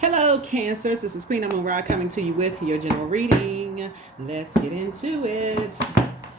Hello, Cancers. This is Queen Amun Ra coming to you with your general reading. Let's get into it.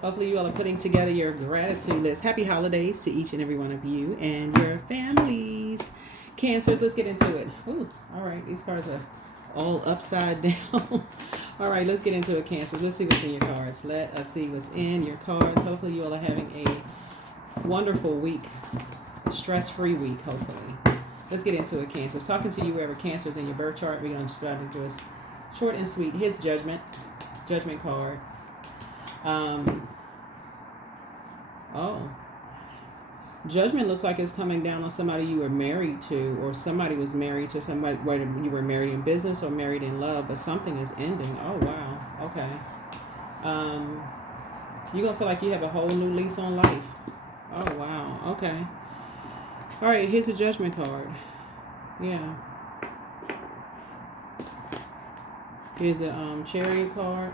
Hopefully, you all are putting together your gratitude list. Happy holidays to each and every one of you and your families. Cancers, let's get into it. Ooh, all right. These cards are all upside down. All right, let's get into it, Cancers. Let's see what's in your cards. Let us see what's in your cards. Hopefully, you all are having a wonderful week, stress-free week, hopefully. Let's get into it, Cancers. Talking to you wherever Cancer's in your birth chart. We're going to try to do this short and sweet. Here's Judgment. Judgment card. Judgment looks like it's coming down on somebody you were married to, or somebody was married to somebody, whether you were married in business or married in love, but something is ending. Oh, wow. Okay. You're going to feel like you have a whole new lease on life. Oh, wow. Okay. All right, here's a Judgment card. Yeah. Here's a Chariot card.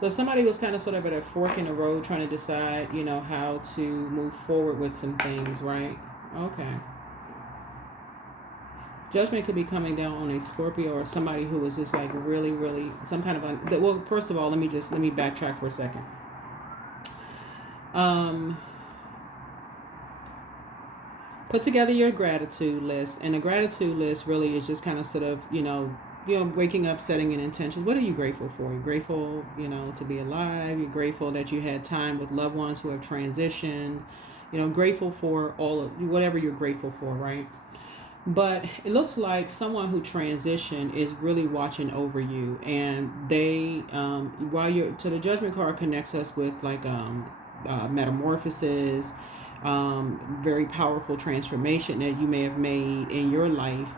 So somebody was kind of sort of at a fork in the road trying to decide, how to move forward with some things, right? Okay. Judgment could be coming down on a Scorpio or somebody who was just like really, really some kind of well, first of all, let me backtrack for a second. Put together your gratitude list, and the gratitude list really is just kind of sort of, waking up, setting an intention. What are you grateful for? You're grateful, to be alive. You're grateful that you had time with loved ones who have transitioned. Grateful for all of whatever you're grateful for, right? But it looks like someone who transitioned is really watching over you, and they, so the Judgment card connects us with like metamorphosis, very powerful transformation that you may have made in your life.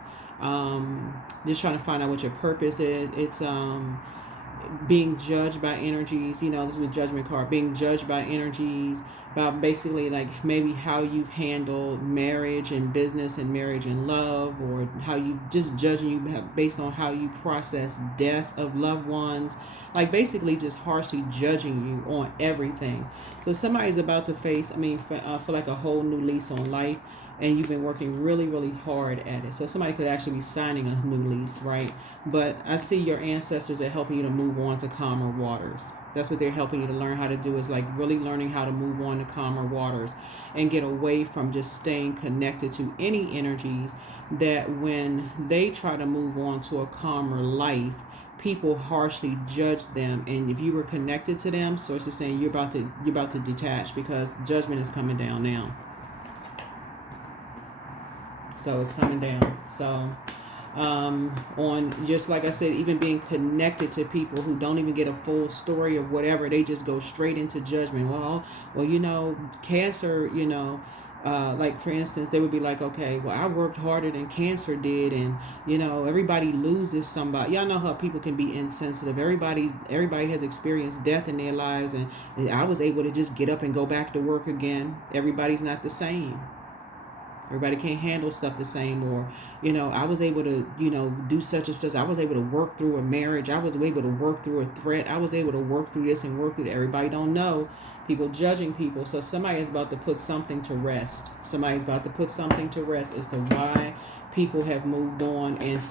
Just trying to find out what your purpose is. It's being judged by energies. This is the Judgment card. Being judged by energies about basically like maybe how you've handled marriage and business and marriage and love, or how you just judging you based on how you process death of loved ones. Like basically just harshly judging you on everything. So somebody's about to face, for like a whole new lease on life, and you've been working really, really hard at it. So somebody could actually be signing a new lease, right? But I see your ancestors are helping you to move on to calmer waters. That's what they're helping you to learn how to do, is like really learning how to move on to calmer waters and get away from just staying connected to any energies that when they try to move on to a calmer life, people harshly judge them. And if you were connected to them, so it's just saying you're about to detach, because judgment is coming down now. So it's coming down. So on, just like I said, even being connected to people who don't even get a full story of whatever, they just go straight into judgment. Well, Cancer, like for instance, they would be like, okay, well, I worked harder than Cancer did, and everybody loses somebody. Y'all know how people can be insensitive. Everybody has experienced death in their lives, and I was able to just get up and go back to work again. Everybody's not the same. Everybody can't handle stuff the same. Or, I was able to, do such and such. I was able to work through a marriage. I was able to work through a threat. I was able to work through this and work through that. Everybody don't know. People judging people. So somebody is about to put something to rest. Somebody's about to put something to rest as to why people have moved on, and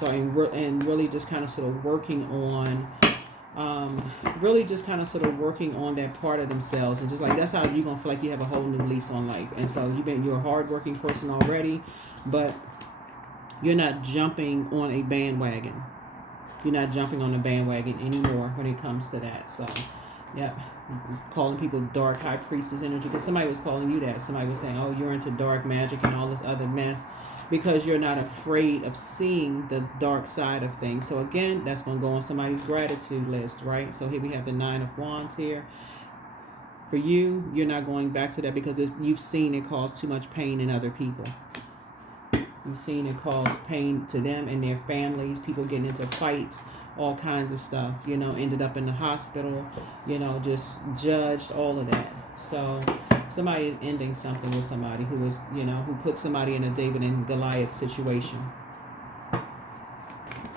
really just kind of sort of working on working on that part of themselves, and just like that's how you're gonna feel like you have a whole new lease on life. And so you're a hardworking person already, but you're not jumping on a bandwagon. You're not jumping on a bandwagon anymore when it comes to that. So, yeah, calling people dark high priestess energy, because somebody was calling you that. Somebody was saying, "Oh, you're into dark magic and all this other mess," because you're not afraid of seeing the dark side of things. So again, that's going to go on somebody's gratitude list, right? So here we have the 9 of Wands here. For you, you're not going back to that, because you've seen it cause too much pain in other people. You've seen it cause pain to them and their families, people getting into fights, all kinds of stuff, ended up in the hospital, just judged, all of that. So somebody is ending something with somebody who was, who put somebody in a David and Goliath situation.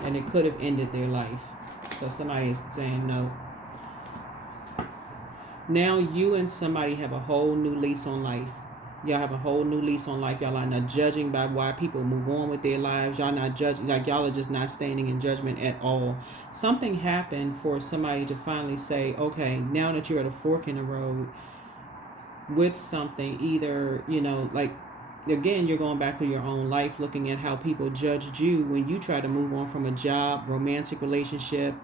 And it could have ended their life. So somebody is saying no. Now you and somebody have a whole new lease on life. Y'all have a whole new lease on life. Y'all are not judging by why people move on with their lives. Y'all not judging, like y'all are just not standing in judgment at all. Something happened for somebody to finally say, okay, now that you're at a fork in the road with something, either, like, again, you're going back to your own life, looking at how people judged you when you try to move on from a job, romantic relationship,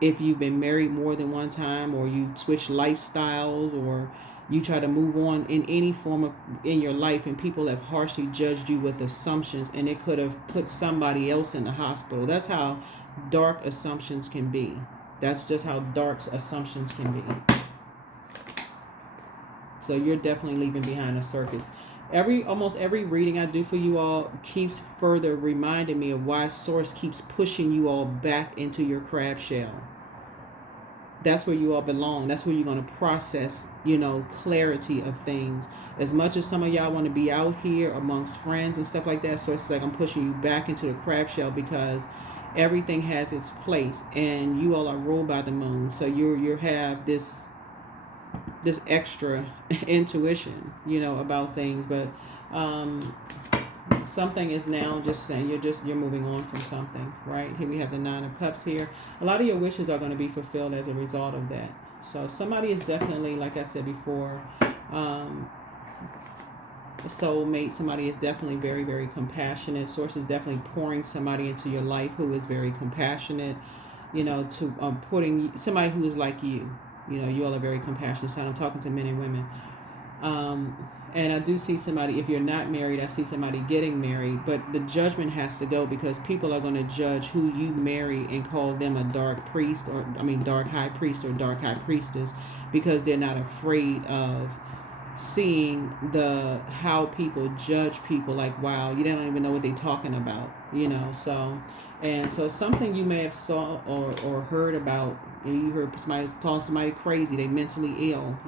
if you've been married more than one time, or you switch lifestyles, or you try to move on in any form of in your life, and people have harshly judged you with assumptions, and it could have put somebody else in the hospital. That's how dark assumptions can be. That's just how dark assumptions can be. So you're definitely leaving behind a circus. Almost every reading I do for you all keeps further reminding me of why Source keeps pushing you all back into your crab shell. That's where you all belong. That's where you're going to process, clarity of things. As much as some of y'all want to be out here amongst friends and stuff like that, so it's like I'm pushing you back into the crab shell, because everything has its place, and you all are ruled by the moon. So you have this extra intuition, about things. But something is now just saying you're moving on from something, right? Here we have the 9 of Cups here. A lot of your wishes are going to be fulfilled as a result of that. So somebody is definitely, like I said before, a soulmate. Somebody is definitely very, very compassionate. Source is definitely pouring somebody into your life who is very compassionate, to putting somebody who is like you. You all are very compassionate. So I'm talking to men and women. And I do see somebody, if you're not married, I see somebody getting married, but the judgment has to go, because people are going to judge who you marry and call them a dark priest, dark high priest or dark high priestess, because they're not afraid of seeing how people judge people. Like, wow, you don't even know what they're talking about, so something you may have saw or heard about. You heard somebody calling somebody crazy, they mentally ill,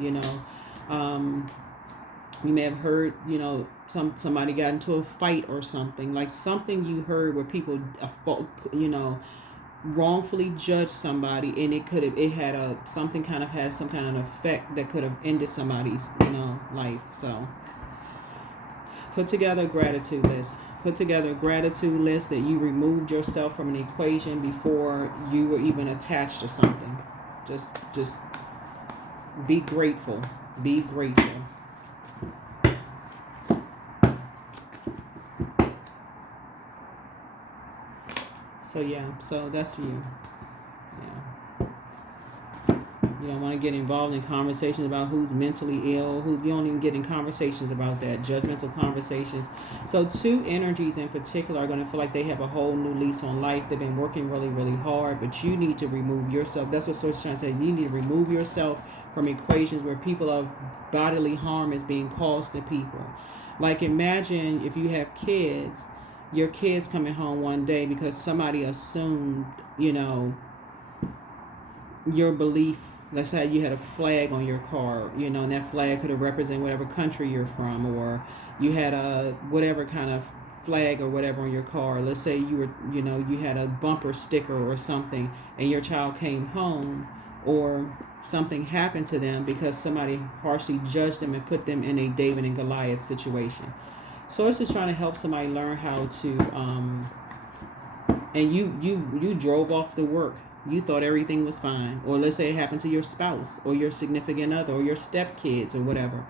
you may have heard, somebody got into a fight or something, like something you heard where people, wrongfully judged somebody, and it had some kind of effect that could have ended somebody's, life. So put together a gratitude list. Put together a gratitude list that you removed yourself from an equation before you were even attached to something. Just be grateful. Be grateful. So that's for you. You don't want to get involved in conversations about who's mentally ill, you don't even get in conversations about that, judgmental conversations. So 2 energies in particular are going to feel like they have a whole new lease on life. They've been working really, really hard, but you need to remove yourself. That's what Source is trying to say. You need to remove yourself from equations where bodily harm is being caused to people. Like, imagine if you have kids, your kids coming home one day because somebody assumed, your belief. Let's say you had a flag on your car, and that flag could have represented whatever country you're from, or you had a whatever kind of flag or whatever on your car. Let's say you were, you had a bumper sticker or something, and your child came home, or something happened to them because somebody harshly judged them and put them in a David and Goliath situation. So it's just trying to help somebody learn how to, and you drove off to work. You thought everything was fine. Or let's say it happened to your spouse or your significant other or your stepkids or whatever.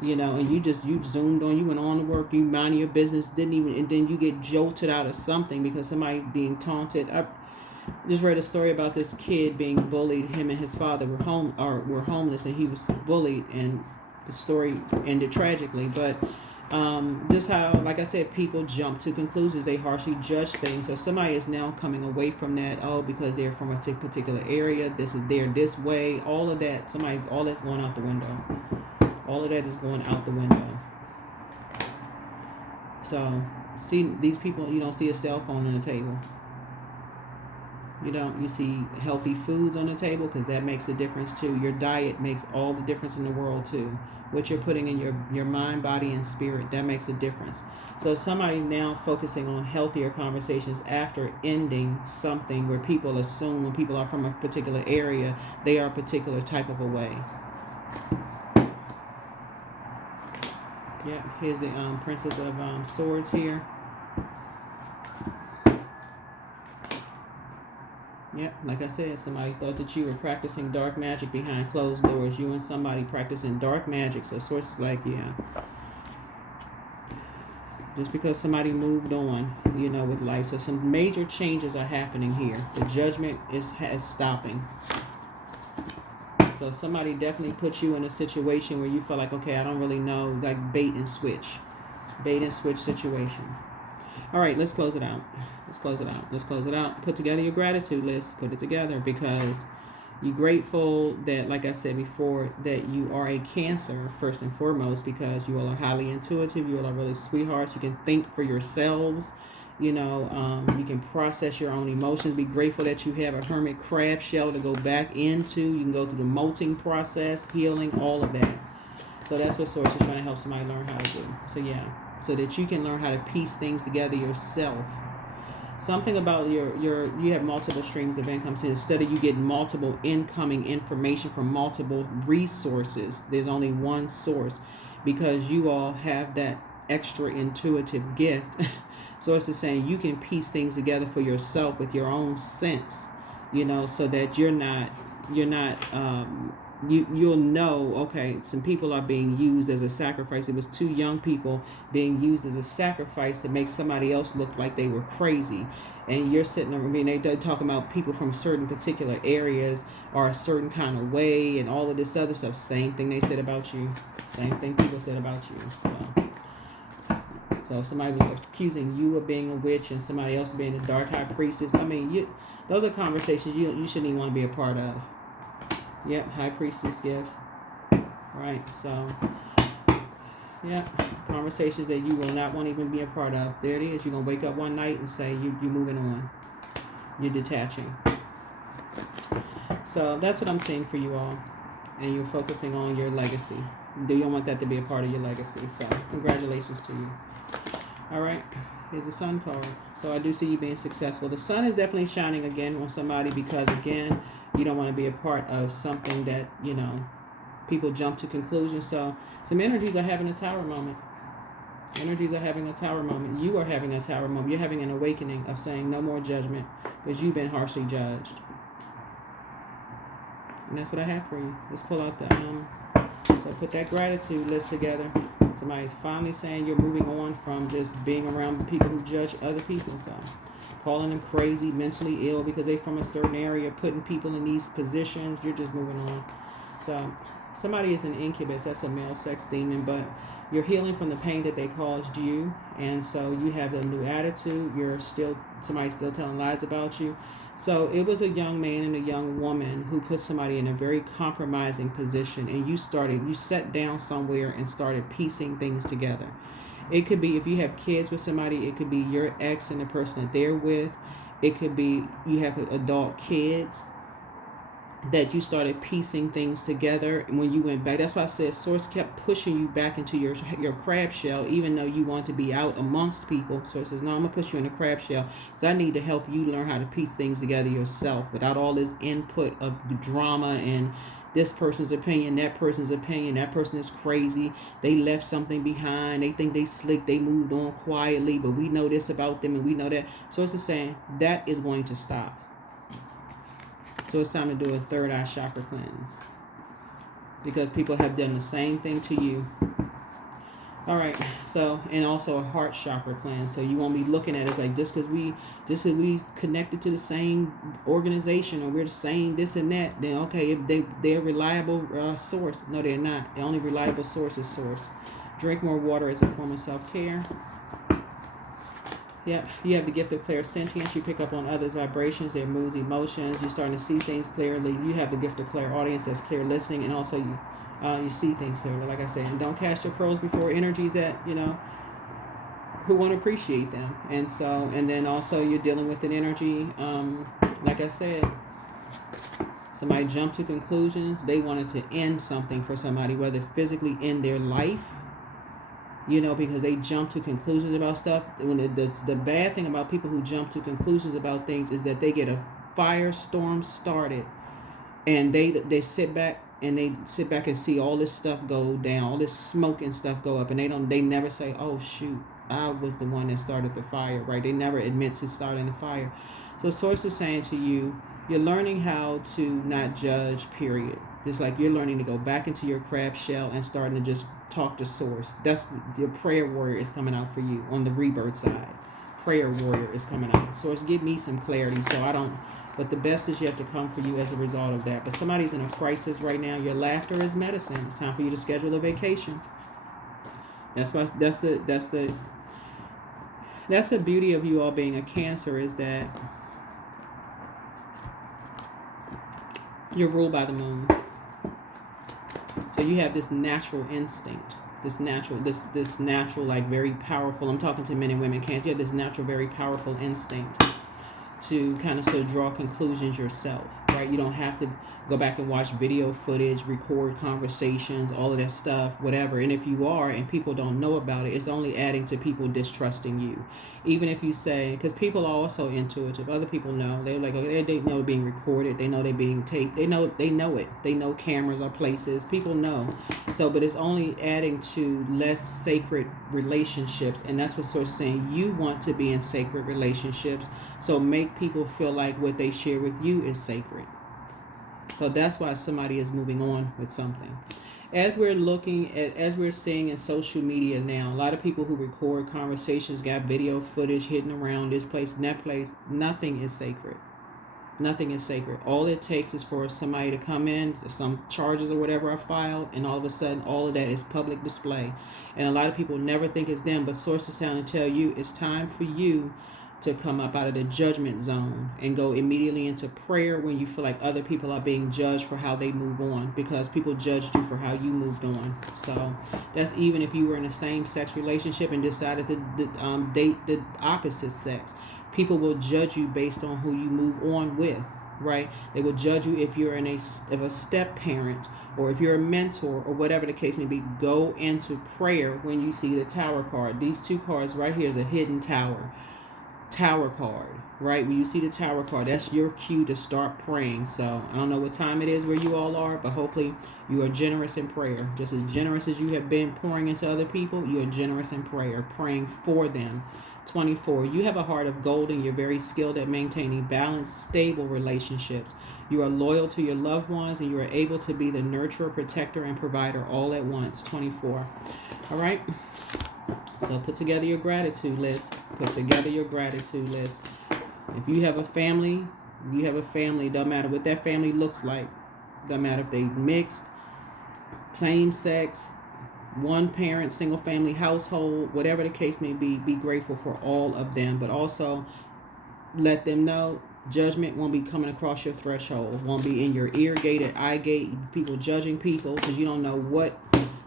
And you zoomed on, you went on to work, you minded your business, and then you get jolted out of something because somebody's being taunted. I just read a story about this kid being bullied. Him and his father were homeless, and he was bullied, and the story ended tragically. But just how, like I said, people jump to conclusions. They harshly judge things. So somebody is now coming away from that. Oh, because they're from a particular area. They're this way. All of that. All that's going out the window. All of that is going out the window. So, see, these people, you don't see a cell phone on the table. You see healthy foods on the table, because that makes a difference too. Your diet makes all the difference in the world too. What you're putting in your mind, body, and spirit, that makes a difference. So somebody now focusing on healthier conversations after ending something where people assume when people are from a particular area, they are a particular type of a way. Yeah, here's the Princess of Swords here. Yep, like I said, somebody thought that you were practicing dark magic behind closed doors. You and somebody practicing dark magic. So source is like, yeah, just because somebody moved on, with life. So some major changes are happening here. The judgment is stopping. So somebody definitely put you in a situation where you feel like, okay, I don't really know, like bait and switch situation. All right, let's close it out. Put together your gratitude list. Put it together, because you're grateful that, like I said before, that you are a Cancer first and foremost, because you all are highly intuitive. You all are really sweethearts. You can think for yourselves. You can process your own emotions. Be grateful that you have a hermit crab shell to go back into. You can go through the molting process, healing, all of that. So that's what Source is trying to help somebody learn how to do. So yeah, so that you can learn how to piece things together yourself. Something about you have multiple streams of income. So instead of you getting multiple incoming information from multiple resources, there's only one source, because you all have that extra intuitive gift. So it's saying you can piece things together for yourself with your own sense, so that you're not you'll know, okay, some people are being used as a sacrifice. It was two young people being used as a sacrifice to make somebody else look like they were crazy. And you're sitting there, they're talking about people from certain particular areas or a certain kind of way and all of this other stuff. Same thing they said about you. Same thing people said about you. So if somebody was accusing you of being a witch and somebody else being a dark high priestess, those are conversations you shouldn't even want to be a part of. Yep, high priestess gifts. Right, so, yeah, conversations that you will not want to even be a part of. There it is. You're going to wake up one night and say you're moving on. You're detaching. So that's what I'm saying for you all. And you're focusing on your legacy. You don't want that to be a part of your legacy. So congratulations to you. All right, here's the Sun card. So I do see you being successful. The sun is definitely shining again on somebody, because, again, you don't want to be a part of something that, people jump to conclusions. So some energies are having a tower moment. You are having a tower moment. You're having an awakening of saying no more judgment, because you've been harshly judged. And that's what I have for you. Let's pull out so put that gratitude list together. Somebody's finally saying you're moving on from just being around people who judge other people. So calling them crazy, mentally ill because they're from a certain area, putting people in these positions. You're just moving on. So somebody is an incubus. That's a male sex demon, but you're healing from the pain that they caused you. And so you have a new attitude. Somebody's still telling lies about you. So it was a young man and a young woman who put somebody in a very compromising position, and you sat down somewhere and started piecing things together. It could be, if you have kids with somebody, it could be your ex and the person that they're with. It could be you have adult kids that you started piecing things together. And when you went back, that's why I said Source kept pushing you back into your crab shell, even though you want to be out amongst people. So it says, no, I'm going to push you in the crab shell, because I need to help you learn how to piece things together yourself without all this input of drama and this person's opinion, that person's opinion, that person is crazy, they left something behind, they think they slick, they moved on quietly, but we know this about them and we know that. So it's just saying that is going to stop. So it's time to do a third eye chakra cleanse, because people have done the same thing to you. All right. So, and also a heart chakra cleanse. So you won't be looking at it as like, just because we connected to the same organization, or we're the same this and that, then okay, they're a reliable source. No, they're not. The only reliable source is Source. Drink more water as a form of self-care. Yep, you have the gift of clairsentience. You pick up on others' vibrations, their moods, emotions. You're starting to see things clearly. You have the gift of clairaudience, that's clear listening, and also you see things clearly, like I said. And don't cast your pearls before energies that, who won't appreciate them. And then also you're dealing with an energy, like I said, somebody jumped to conclusions. They wanted to end something for somebody, whether physically end their life, because they jump to conclusions about stuff. When the bad thing about people who jump to conclusions about things is that they get a firestorm started, and they sit back and they sit back and see all this stuff go down, all this smoke and stuff go up, and they never say, oh shoot, I was the one that started the fire, right? They never admit to starting the fire. So Source is saying to you, you're learning how to not judge, period. It's like you're learning to go back into your crab shell and starting to just talk to Source. That's your prayer warrior is coming out for you on the rebirth side. Prayer warrior is coming out. Source, give me some clarity so I don't, but the best is yet to come for you as a result of that. But somebody's in a crisis right now. Your laughter is medicine. It's time for you to schedule a vacation. That's why that's the beauty of you all being a Cancer, is that you're ruled by the moon. So you have this natural instinct, this natural, like very powerful. I'm talking to men and women. Can't you have this natural, very powerful instinct to kind of sort of draw conclusions yourself, right? You don't have to go back and watch video footage, record conversations, all of that stuff, whatever. And if you are and people don't know about it, it's only adding to people distrusting you. Even if you say, because people are also intuitive, other people know. They're like, okay, they know they're being recorded, they know they're being taped, they know it. They know cameras are places, people know. So, but it's only adding to less sacred relationships. And that's what Source is saying. You want to be in sacred relationships. So make people feel like what they share with you is sacred. So that's why somebody is moving on with something. As we're looking at, as we're seeing in social media now, a lot of people who record conversations got video footage hidden around this place and that place. Nothing is sacred. Nothing is sacred. All it takes is for somebody to come in, some charges or whatever are filed, and all of a sudden all of that is public display. And a lot of people never think it's them, but Source is trying to tell you it's time for you to come up out of the judgment zone and go immediately into prayer when you feel like other people are being judged for how they move on, because people judged you for how you moved on. So that's even if you were in a same-sex relationship and decided to date the opposite sex. People will judge you based on who you move on with, right? They will judge you if you're in a step parent or if you're a mentor or whatever the case may be. Go into prayer when you see the Tower card. These two cards right here is a hidden tower card, right? When you see the Tower card, that's your cue to start praying. So I don't know what time it is where you all are, but hopefully you are generous in prayer. Just as generous as you have been pouring into other people, you are generous in prayer, praying for them. 24, you have a heart of gold and you're very skilled at maintaining balanced, stable relationships. You are loyal to your loved ones and you are able to be the nurturer, protector, and provider all at once. 24. All right. So put together your gratitude list. Put together your gratitude list. If you have a family, doesn't matter what that family looks like. Doesn't matter if they mixed, same sex, one parent, single family household, whatever the case may be grateful for all of them. But also let them know judgment won't be coming across your threshold, won't be in your ear gate, at eye gate, people judging people, because you don't know what.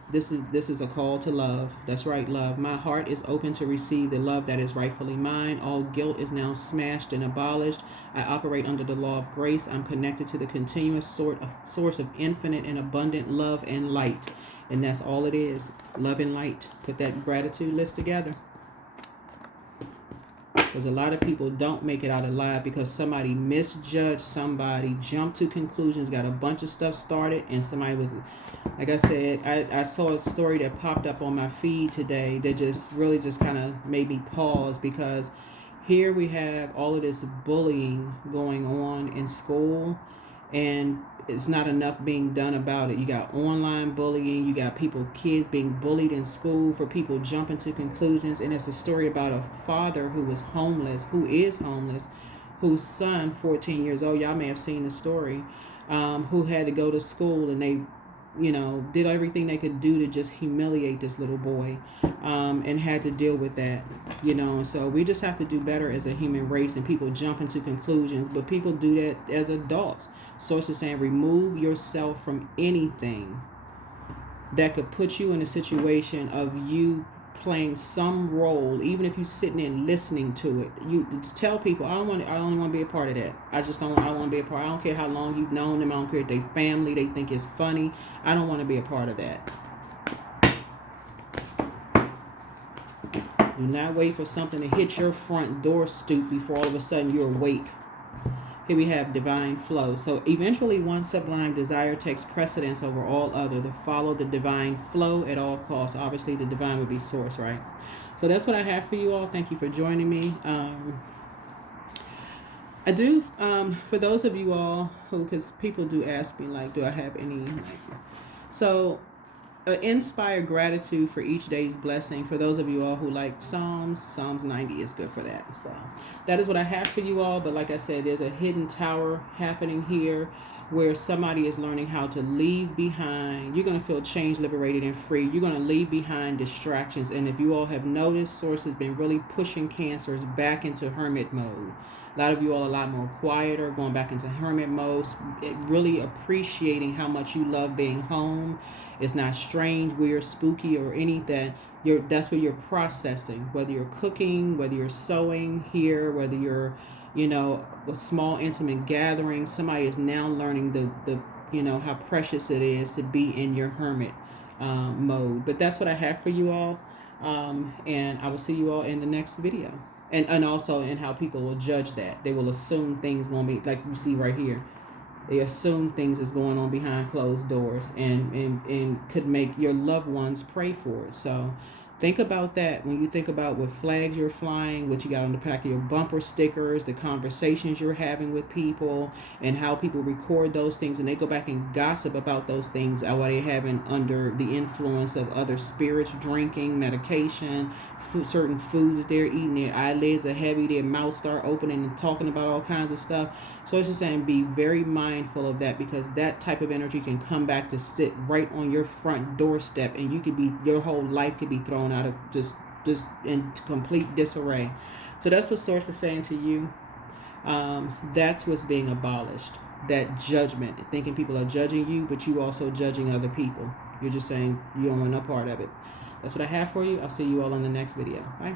This is a call to love. That's right, love. My heart is open to receive the love that is rightfully mine. All guilt is now smashed and abolished. I operate under the law of grace. I'm connected to the continuous source of infinite and abundant love and light. And that's all it is, love and light. Put that gratitude list together. Because a lot of people don't make it out alive because somebody misjudged somebody, jumped to conclusions, got a bunch of stuff started, and somebody was, like I said, I saw a story that popped up on my feed today that just really just kind of made me pause, because here we have all of this bullying going on in school, and it's not enough being done about it. You got online bullying, you got kids being bullied in school for people jumping to conclusions. And it's a story about a father who is homeless, whose son, 14 years old, y'all may have seen the story, who had to go to school, and they, did everything they could do to just humiliate this little boy, and had to deal with that, So we just have to do better as a human race, and people jump into conclusions, but people do that as adults. Source is saying remove yourself from anything that could put you in a situation of you playing some role, even if you're sitting there listening to it. You just tell people, I don't want to be a part of that. I don't want to be a part. I don't care how long you've known them. I don't care if they family, they think it's funny. I don't want to be a part of that. Do not wait for something to hit your front door stoop before all of a sudden you're awake. Okay, we have divine flow. So eventually one sublime desire takes precedence over all other to follow the divine flow at all costs. Obviously the divine would be source, right? So that's what I have for you all. Thank you for joining me. I do, for those of you all who, because people do ask me, like, do I have any, like, so inspire gratitude for each day's blessing. For those of you all who like Psalms 90 is good for that. So that is what I have for you all. But like I said, there's a hidden tower happening here where somebody is learning how to leave behind. You're going to feel changed, liberated, and free. You're going to leave behind distractions. And if you all have noticed, Source has been really pushing cancers back into hermit mode. A lot of you all a lot more quieter, going back into hermit mode, really appreciating how much you love being home. It's not strange, weird, spooky, or any that. That's what you're processing. Whether you're cooking, whether you're sewing here, whether you're, a small intimate gathering, somebody is now learning the how precious it is to be in your hermit mode. But that's what I have for you all, and I will see you all in the next video. And also in how people will judge that. They will assume things going to be like you see right here. They assume things is going on behind closed doors and could make your loved ones pray for it. So think about that when you think about what flags you're flying, what you got on the back of your bumper stickers, the conversations you're having with people, and how people record those things and they go back and gossip about those things while they're having under the influence of other spirits, drinking, medication, certain foods that they're eating. Their eyelids are heavy, their mouths start opening and talking about all kinds of stuff. So it's just saying be very mindful of that, because that type of energy can come back to sit right on your front doorstep, and your whole life could be thrown out of just in complete disarray. So that's what Source is saying to you. That's what's being abolished. That judgment, thinking people are judging you, but you also judging other people. You're just saying you don't want no part of it. That's what I have for you. I'll see you all in the next video. Bye.